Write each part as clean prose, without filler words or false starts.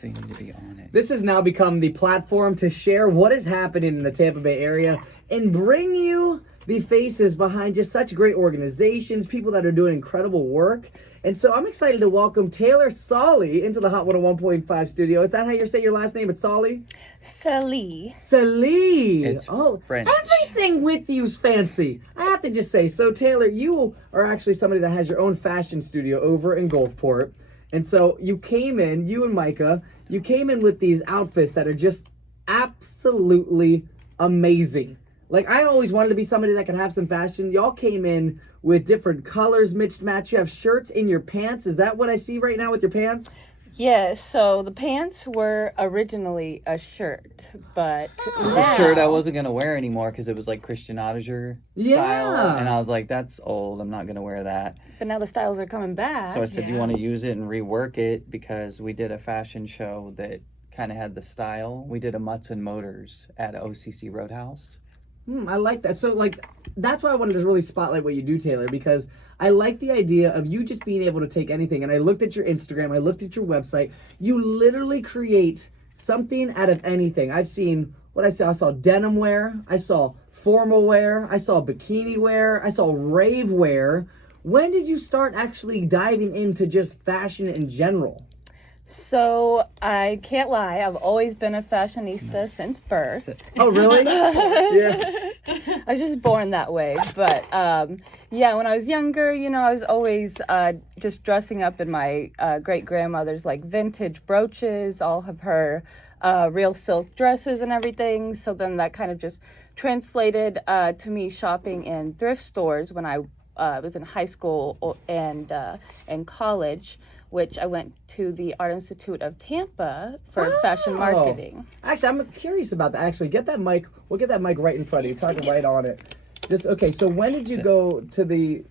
So you need to be on it. This has now become the platform to share what is happening in the Tampa Bay area and bring you the faces behind just such great organizations, people that are doing incredible work. And so I'm excited to welcome Taylor Solly into the Hot 101.5 studio. Is that how you say your last name? It's Solly? Sally. Sally. It's French. Everything with you's fancy. I have to just say, so Taylor, you are actually somebody that has your own fashion studio over in Gulfport. And so you came in, you and Micah, you came in with these outfits that are just absolutely amazing. Like, I always wanted to be somebody that could have some fashion. Y'all came in with different colors, mixed match. You have shirts in your pants. Is that what I see right now with your pants? Yes, so the pants were originally a shirt, but It's now... a shirt I wasn't going to wear anymore because it was like Christian Audiger style. And I was like, that's old. I'm not going to wear that. But now the styles are coming back. So I said, you want to use it and rework it because we did a fashion show that kind of had the style. We did a Mutts and Motors at OCC Roadhouse. I like that. So, like, that's why I wanted to really spotlight what you do, Taylor, because I like the idea of you just being able to take anything. And I looked at your Instagram, I looked at your website. You literally create something out of anything. I've seen what I saw denim wear, I saw formal wear, I saw bikini wear, I saw rave wear. When did you start actually diving into just fashion in general? So I can't lie, I've always been a fashionista since birth. Oh, really? Yeah. I was just born that way. But yeah, when I was younger, you know, I was always just dressing up in my great-grandmother's like vintage brooches, all of her real silk dresses and everything. So then that kind of just translated to me shopping in thrift stores when I was in high school and in college, which I went to the Art Institute of Tampa for fashion marketing. Actually, I'm curious about that. Actually, get that mic. We'll get that mic right in front of you. Talking right on it. Just okay. So when did you go to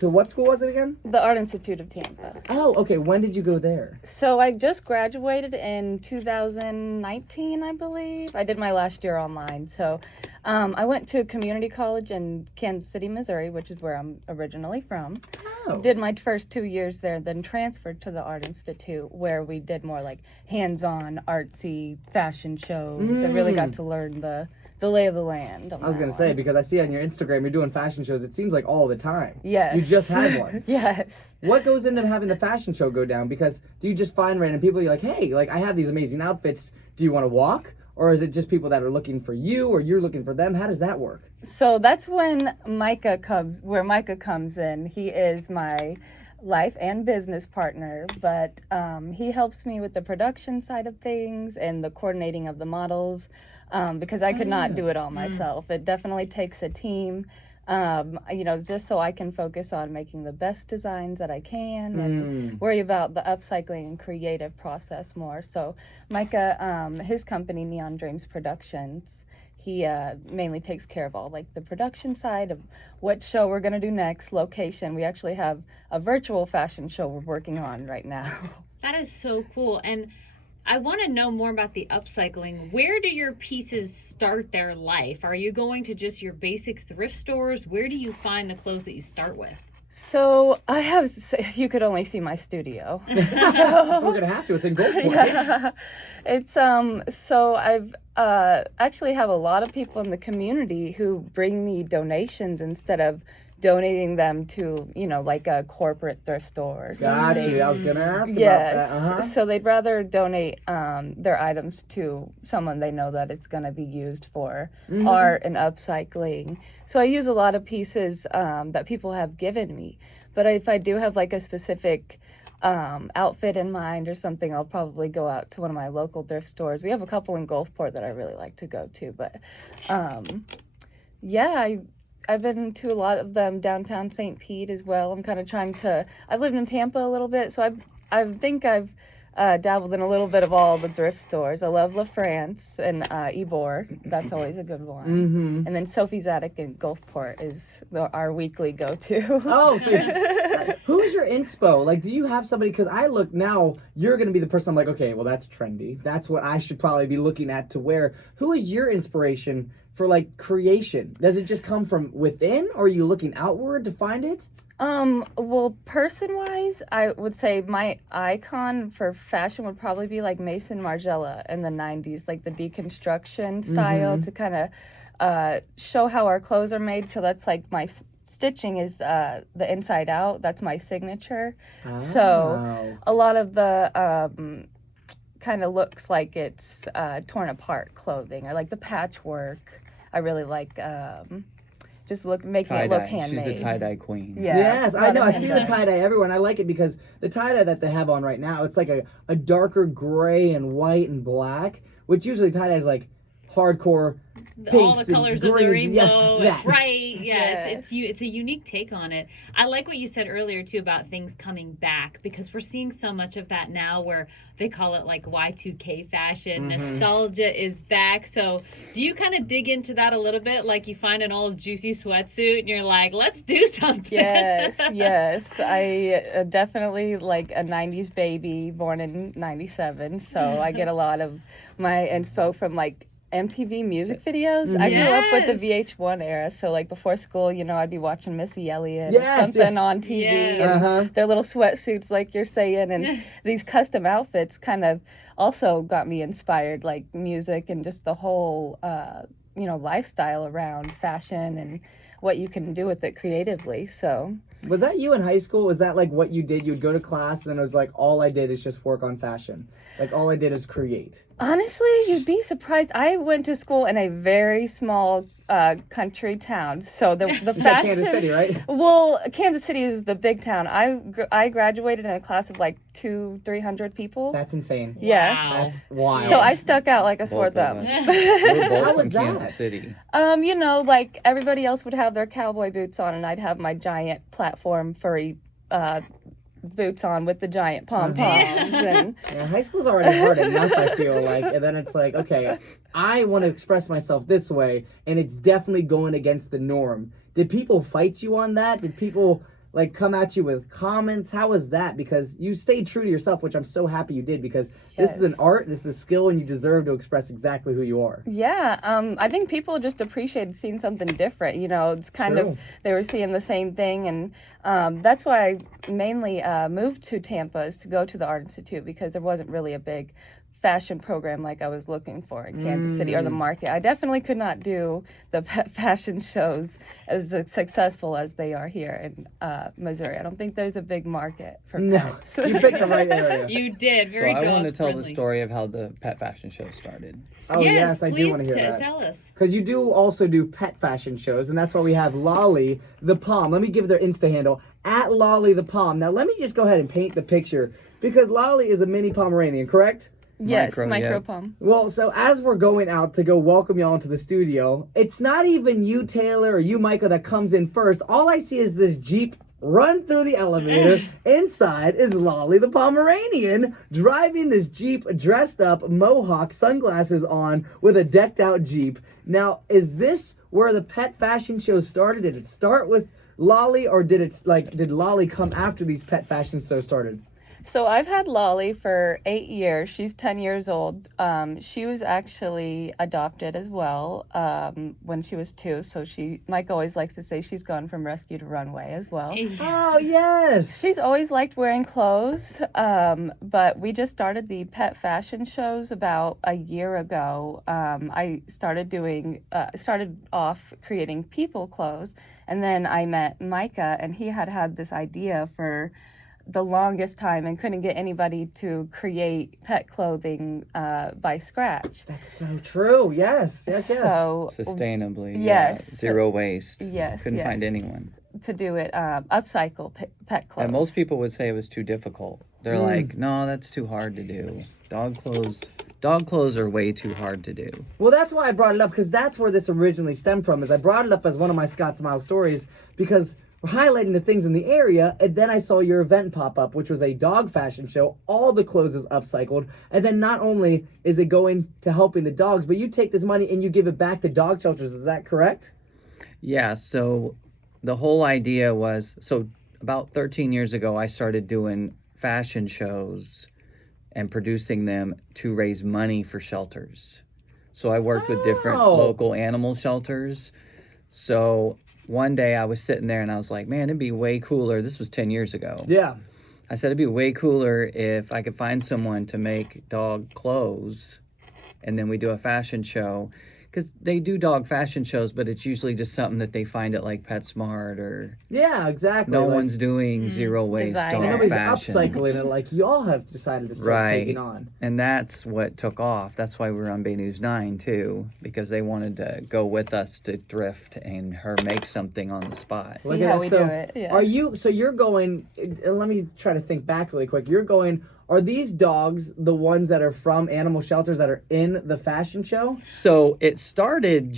what school was it again? The Art Institute of Tampa. Oh, okay. When did you go there? So I just graduated in 2019, I believe. I did my last year online. So I went to community college in Kansas City, Missouri, which is where I'm originally from. Oh. Did my first 2 years there, then transferred to the Art Institute where we did more like hands-on artsy fashion shows. I really got to learn the lay of the land. I was going to say, because I see on your Instagram you're doing fashion shows, it seems like all the time. Yes. You just had one. Yes. What goes into having the fashion show go down? Because do you just find random people, you're like, hey, like I have these amazing outfits, do you want to walk? Or is it just people that are looking for you or you're looking for them? How does that work? So that's when Micah comes in. He is my life and business partner, but he helps me with the production side of things and the coordinating of the models because I could not do it all myself. It definitely takes a team, you know, just so I can focus on making the best designs that I can and worry about the upcycling and creative process more. So Micah, his company, Neon Dreams Productions, he mainly takes care of all like the production side of what show we're going to do next, location. We actually have a virtual fashion show we're working on right now. That is so cool. And I want to know more about the upcycling. Where do your pieces start their life? Are you going to just your basic thrift stores? Where do you find the clothes that you start with? So I have, you could only see my studio. We're going to have to, it's in Gulfport. Yeah. It's, so I've actually have a lot of people in the community who bring me donations instead of donating them to, you know, like a corporate thrift store or something. Gotcha. I was going to ask Yes. about that. So they'd rather donate their items to someone they know that it's going to be used for art and upcycling. So I use a lot of pieces that people have given me. But if I do have like a specific outfit in mind or something, I'll probably go out to one of my local thrift stores. We have a couple in Gulfport that I really like to go to. But yeah, I've been to a lot of them downtown St. Pete as well. I'm kind of trying to, I've lived in Tampa a little bit, so I think I've dabbled in a little bit of all the thrift stores. I love La France and Ybor. That's always a good one. And then Sophie's Attic in Gulfport is our weekly go-to. Oh, so who's your inspo? Like, do you have somebody? Because I look now, you're going to be the person I'm like, okay, well, that's trendy. That's what I should probably be looking at to wear. Who is your inspiration for, like, creation? Does it just come from within, or are you looking outward to find it? Well, person-wise, I would say my icon for fashion would probably be like Mason Margiela in the 90s, like the deconstruction style to kind of show how our clothes are made. So that's like my stitching is the inside out. That's my signature. So a lot of the kind of looks like it's torn apart clothing. I like the patchwork. I really like just making it look Tie-dye. handmade. She's the tie-dye queen. Yeah. Yes, a I lot know. of I see the hand-dye. tie-dye everywhere, and I like it because the tie-dye that they have on right now, it's like a darker gray and white and black, which usually tie-dye is like hardcore All pinks the colors and of the greens. rainbow, Yeah, and bright. Yeah, Yes. it's a unique take on it. I like what you said earlier too about things coming back because we're seeing so much of that now, where they call it like Y2K fashion. Nostalgia is back. So, do you kind of dig into that a little bit? Like you find an old juicy sweatsuit and you're like, let's do something. Yes, yes. I definitely like a 90s baby born in 97. So I get a lot of my inspo from like MTV music videos. I grew up with the Yes. VH1 era. So like before school, I'd be watching Missy Elliott Yes, or something yes. on TV Yes. and their little sweatsuits like you're saying. And these custom outfits kind of also got me inspired, like music and just the whole, lifestyle around fashion and what you can do with it creatively. So Was that you in high school? Was that like what you did? You'd go to class, and then it was like, all I did is just work on fashion. Like, all I did is create. honestly, you'd be surprised. I went to school in a very small country town, so the You said fashion. Kansas City, right? Well, Kansas City is the big town. I graduated in a class of like 200-300 people. That's insane. Yeah. Wow. That's wild. So I stuck out like a sore Both of thumb. us. We're both How from was that? Kansas City. Like everybody else would have their cowboy boots on, and I'd have my giant platform furry boots on with the giant pom poms, and Yeah, high school's already hard enough, I feel like. And then it's like, okay, I want to express myself this way, and it's definitely going against the norm. Did people fight you on that? Did people like come at you with comments? How was that? Because you stayed true to yourself, which I'm so happy you did, because this is an Yes. art, this is a skill, and you deserve to express exactly who you are. yeah, I think people just appreciated seeing something different. It's kind True. of they were seeing the same thing, and that's why I mainly moved to Tampa is to go to the Art Institute because there wasn't really a big fashion program like I was looking for in Kansas City or the market. I definitely could not do the fashion shows as successful as they are here in Missouri. I don't think there's a big market for No, pets. you picked the right area. You did So very. I want to tell the dog-friendly. story of how the pet fashion show started. Oh, yes, I do please want to hear that. Tell us. Because you do also do pet fashion shows, and that's why we have Lolly the Pom. Let me give their Insta handle, at Lolly the Pom. Now, let me just go ahead and paint the picture, because Lolly is a mini Pomeranian, correct? Yes, Micro, yeah. micropom. Well, so as we're going out to go welcome y'all into the studio, it's not even you, Taylor, or you, Micah, that comes in first. All I see is this Jeep run through the elevator. Inside is Lolly the Pomeranian driving this Jeep dressed up, mohawk, sunglasses on, with a decked out Jeep. Now, is this where the pet fashion show started? Did it start with Lolly, or did Lolly come after these pet fashion shows started? So I've had Lolly for 8 years. She's 10 years old. She was actually adopted as well when she was 2. So Mike always likes to say she's gone from rescue to runway as well. Oh, yes. She's always liked wearing clothes, but we just started the pet fashion shows about a year ago. I started off creating people clothes, and then I met Micah, and he had this idea for the longest time and couldn't get anybody to create pet clothing by scratch. That's so true. Yes. So Sustainably. Yes. Yeah. Zero waste. yes, Couldn't yes. find anyone. To do it, upcycle pet clothes. And most people would say it was too difficult. They're like, no, that's too hard to do. Dog clothes are way too hard to do. Well, that's why I brought it up, because that's where this originally stemmed from. Is I brought it up as one of my Scott Smile stories because we're highlighting the things in the area, and then I saw your event pop up, which was a dog fashion show. All the clothes is upcycled, and then not only is it going to helping the dogs, but you take this money and you give it back to dog shelters. Is that correct? Yeah, so the whole idea was, so about 13 years ago, I started doing fashion shows and producing them to raise money for shelters. So I worked with different Oh. local animal shelters. So one day I was sitting there and I was like, man, it'd be way cooler. This was 10 years ago. Yeah. I said it'd be way cooler if I could find someone to make dog clothes and then we do a fashion show. Because they do dog fashion shows, but it's usually just something that they find at like PetSmart or Yeah, exactly. no Like, one's doing zero waste designer. dog nobody's fashion. upcycling it like y'all have decided to start Right. taking on. And that's what took off. That's why we were on Bay News 9 too, because they wanted to go with us to thrift and her make something on the spot. See Look at how that. we So do it. Yeah. Are you? So you're going? Let me try to think back really quick. You're going. Are these dogs the ones that are from animal shelters that are in the fashion show? So it started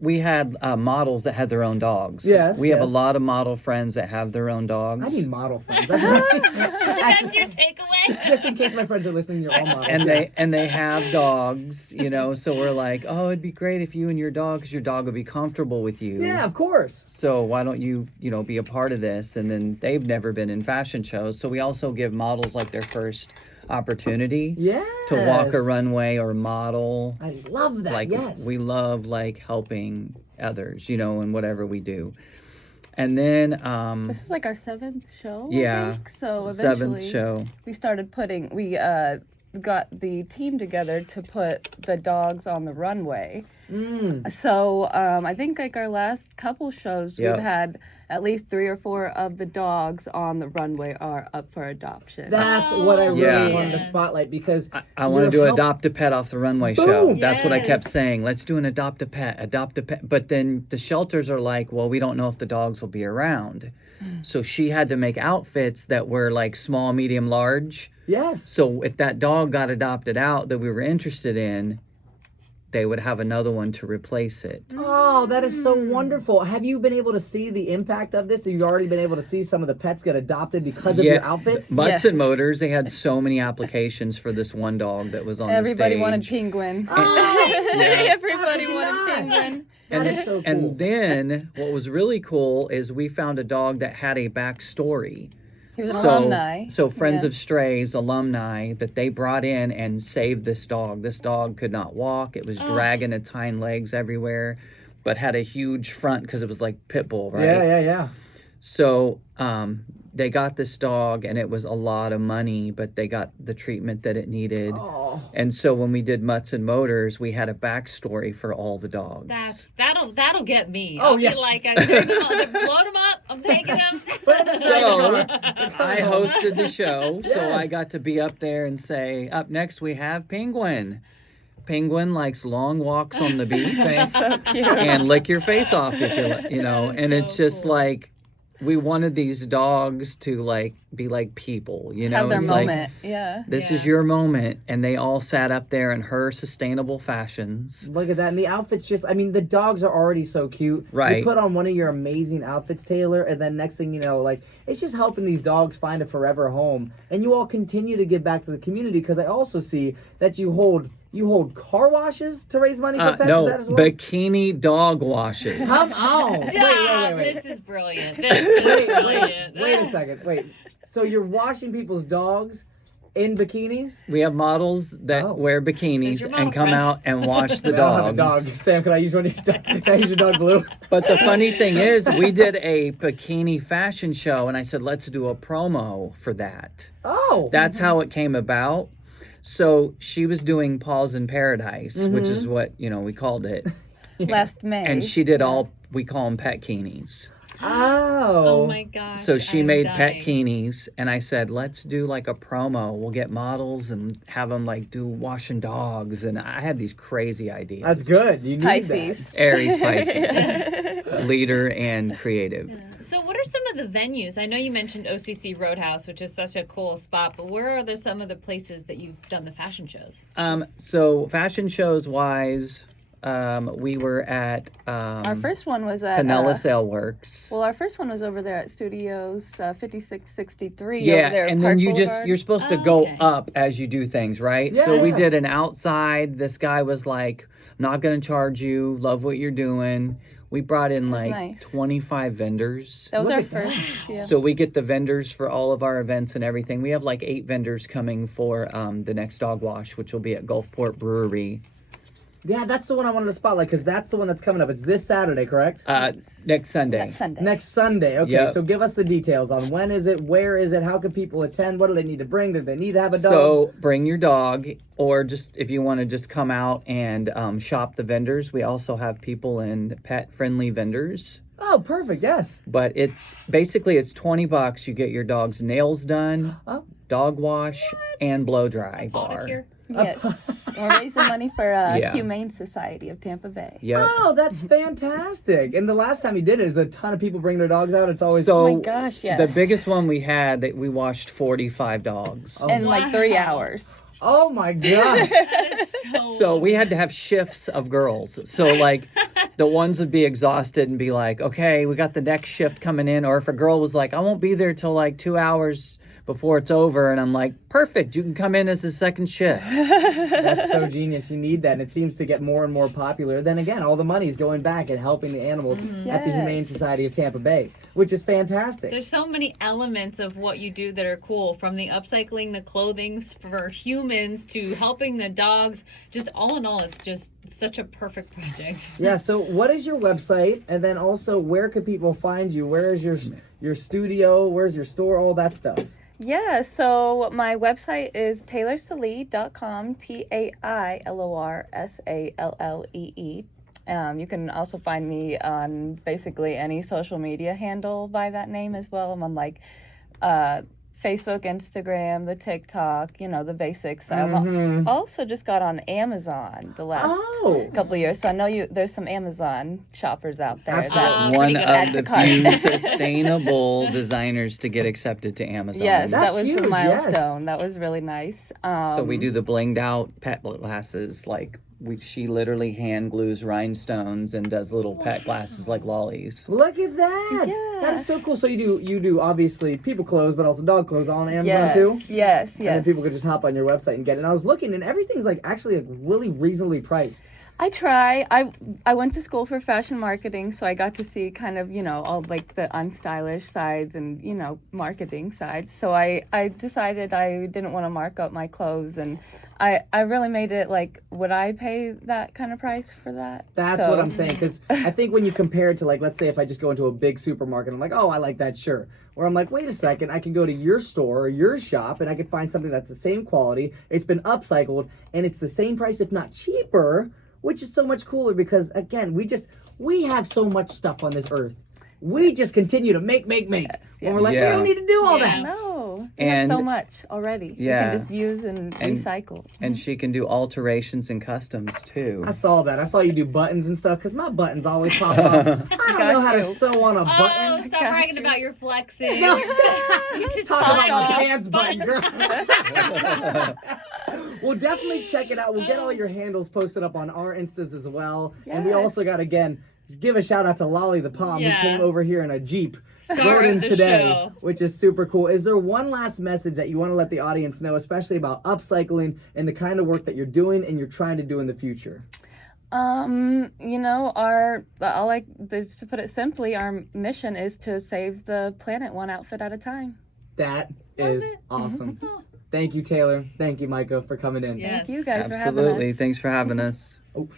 we had models that had their own dogs. Yes, We have a yes. lot of model friends that have their own dogs. I need model friends. That's That's your takeaway. just in case my friends are listening. You're all models. and yes. they have dogs, so we're like, oh, it'd be great if you and your dog, because your dog would be comfortable with you. Yeah, of course. So why don't you, be a part of this? And then they've never been in fashion shows. So we also give models like their first opportunity Yes. to walk a runway or model. I love that. Like yes. we love like helping others, in whatever we do. And then This is like our 7th show. Yeah, I think. So eventually 7th show. we started we got the team together to put the dogs on the runway. So I think like our last couple shows, Yep. we've had at least 3 or 4 of the dogs on the runway are up for adoption. That's what I really Yeah. wanted to Yes. spotlight because I want to you're do help- adopt a pet off the runway show. Boom. That's what I kept Yes. saying. Let's do an adopt a pet. But then the shelters are like, well, we don't know if the dogs will be around. So she had to make outfits that were like small, medium, large. Yes. So if that dog got adopted out that we were interested in, they would have another one to replace it. Oh, that is so wonderful. Have you been able to see the impact of this? Have you already been able to see some of the pets get adopted because of your outfits? Mutts and Yes. Motors, they had so many applications for this one dog that was on Everybody the stage. wanted Penguin. Yeah. Everybody How could you wanted not? Penguin. That is so cool. And then what was really cool is we found a dog that had a backstory. He was an So, alumni. so Friends Yeah. of Strays alumni that they brought in and saved this dog. This dog could not walk. It was dragging its hind legs everywhere, but had a huge front because it was like pit bull, right? Yeah. So they got this dog and it was a lot of money, but they got the treatment that it needed. Oh, And so when we did Mutts and Motors, we had a backstory for all the dogs. That'll get me. Oh, I'll yeah. be like, I'm blowing them up. I'm taking them. So I hosted the show, so Yes. I got to be up there and say, up next we have Penguin. Penguin likes long walks on the beach So cute. and lick your face off if you and it's so just cool. like we wanted these dogs to like be like people, Have their It's like, moment. Yeah. this Yeah. is your moment, and they all sat up there in her sustainable fashions. look at that. And the outfits the dogs are already so cute. Right. You put on one of your amazing outfits, Taylor, and then next thing you know, like, it's just helping these dogs find a forever home. And you all continue to give back to the community because I also see that you hold car washes to raise money for pets. No, Is that as well? bikini dog washes. Come on. Stop. Wait. This is brilliant. This is brilliant. Wait a second. Wait. So you're washing people's dogs in bikinis? We have models that Oh. wear There's bikinis your and model come friends. out and wash the I don't have a dogs. dog. Sam, can I use one of your dog? Can I use your dog Blue? But the funny thing is, we did a bikini fashion show, and I said, let's do a promo for that. Oh. That's how it came about. So she was doing Paws in Paradise, which is what, we called it. Last May. And she did we call them pet keenies. Oh. Oh my gosh. So she I'm made dying. pet keenies, and I said, let's do like a promo. We'll get models and have them like do washing dogs. And I had these crazy ideas. That's good. You need Pisces. Aries, Pisces, leader and creative. So, what are some of the venues? I know you mentioned OCC Roadhouse, which is such a cool spot, but where are some of the places that you've done the fashion shows? So fashion shows wise, we were at Our first one was at Pinella Sail Works. well, our first one was over there at Studios 5663 Yeah, over there at and Park then Boulevard. you're supposed to Oh, go okay. up as you do things, right? Yeah, So we yeah. did an outside. This guy was like, "I'm not going to charge you. Love what you're doing." We brought in like nice. 25 vendors. That was Look our at that. first. Yeah. So we get the vendors for all of our events and everything. We have like 8 vendors coming for the next dog wash, which will be at Gulfport Brewery. Yeah, that's the one I wanted to spotlight because that's the one that's coming up. It's this Saturday, correct? Next Sunday. Next Sunday. Next Sunday. Okay, Yep. so give us the details on when is it, where is it, how can people attend, what do they need to bring, do they need to have a dog? So bring your dog, or just if you want to just come out and shop the vendors. We also have people in pet-friendly vendors. Oh, perfect, yes. But it's $20. You get your dog's nails done, Oh. dog wash, and blow dry Bought it bar. here. Yes. We're raising money for Yeah. Humane Society of Tampa Bay. Yep. Oh, that's fantastic. And the last time you did it, is a ton of people bring their dogs out. It's always So Oh my gosh, yes. the biggest one we had that we washed 45 dogs. In like 3 Wow. hours. Oh my gosh. That is so. So we had to have shifts of girls. So like the ones would be exhausted and be like, okay, we got the next shift coming in. Or if a girl was like, I won't be there till like 2 hours before it's over. And I'm like, perfect. You can come in as the second shift. That's so genius. You need that, and it seems to get more and more popular. Then again, all the money's going back and helping the animals at the Humane Yes. Society of Tampa Bay, which is fantastic. There's so many elements of what you do that are cool, from the upcycling the clothing for humans to helping the dogs. Just all in all, it's just such a perfect project. Yeah, so what is your website? And then also, where could people find you? Where is your studio? Where's your store? All that stuff. Yeah, so my website is taylorsallee.com, TailorSallee. You can also find me on basically any social media handle by that name as well. I'm on like Facebook, Instagram, the TikTok, the basics. I also just got on Amazon the last Oh. couple of years, so I know there's some Amazon shoppers out there. Absolutely. That, One pretty good. of Add the to cart. few sustainable designers to get accepted to Amazon. yes, That's that was huge, a yes. milestone. That was really nice. So we do the blinged out pet glasses. Like she literally hand glues rhinestones and does little pet glasses like lollies. Look at that. Yeah. That is so cool. So you do obviously people clothes, but also dog clothes on Amazon yes, too? yes, And then yes. people could just hop on your website and get it. And I was looking, and everything's like actually like really reasonably priced. I try. I went to school for fashion marketing, so I got to see kind of, all like the unstylish sides and, marketing sides. So I decided I didn't want to mark up my clothes, and I really made it like, would I pay that kind of price for that? That's So- what I'm saying. Because I think when you compare it to, like, let's say if I just go into a big supermarket, I'm like, oh, I like that shirt. Or I'm like, wait a second, I can go to your store or your shop and I can find something that's the same quality. It's been upcycled and it's the same price, if not cheaper, which is so much cooler because, again, we have so much stuff on this earth. We just continue to make. And we're like, we Yeah. don't need to do all Yeah. that. No, we have so And- much already. Yeah. We can just use and recycle. And she can do alterations and customs too. I saw that. I saw you do buttons and stuff because my buttons always pop off. I don't know how to you. sew on a Oh, button. stop Got bragging you. about your flexing. No. You just Talk popped about my off. pants button, girl. We'll definitely check it out. We'll get all your handles posted up on our Instas as well. And we Yes. also got, again, give a shout out to Lolly the Pom Yeah. who came over here in a Jeep. Star rode of in the today, show. which is super cool. Is there one last message that you want to let the audience know, especially about upcycling and the kind of work that you're doing and you're trying to do in the future? Just to put it simply, our mission is to save the planet one outfit at a time. That is awesome. Thank you, Taylor. Thank you, Micah, for coming in. Yeah. Thank you guys for having us. Absolutely. Thanks for having us. Oh.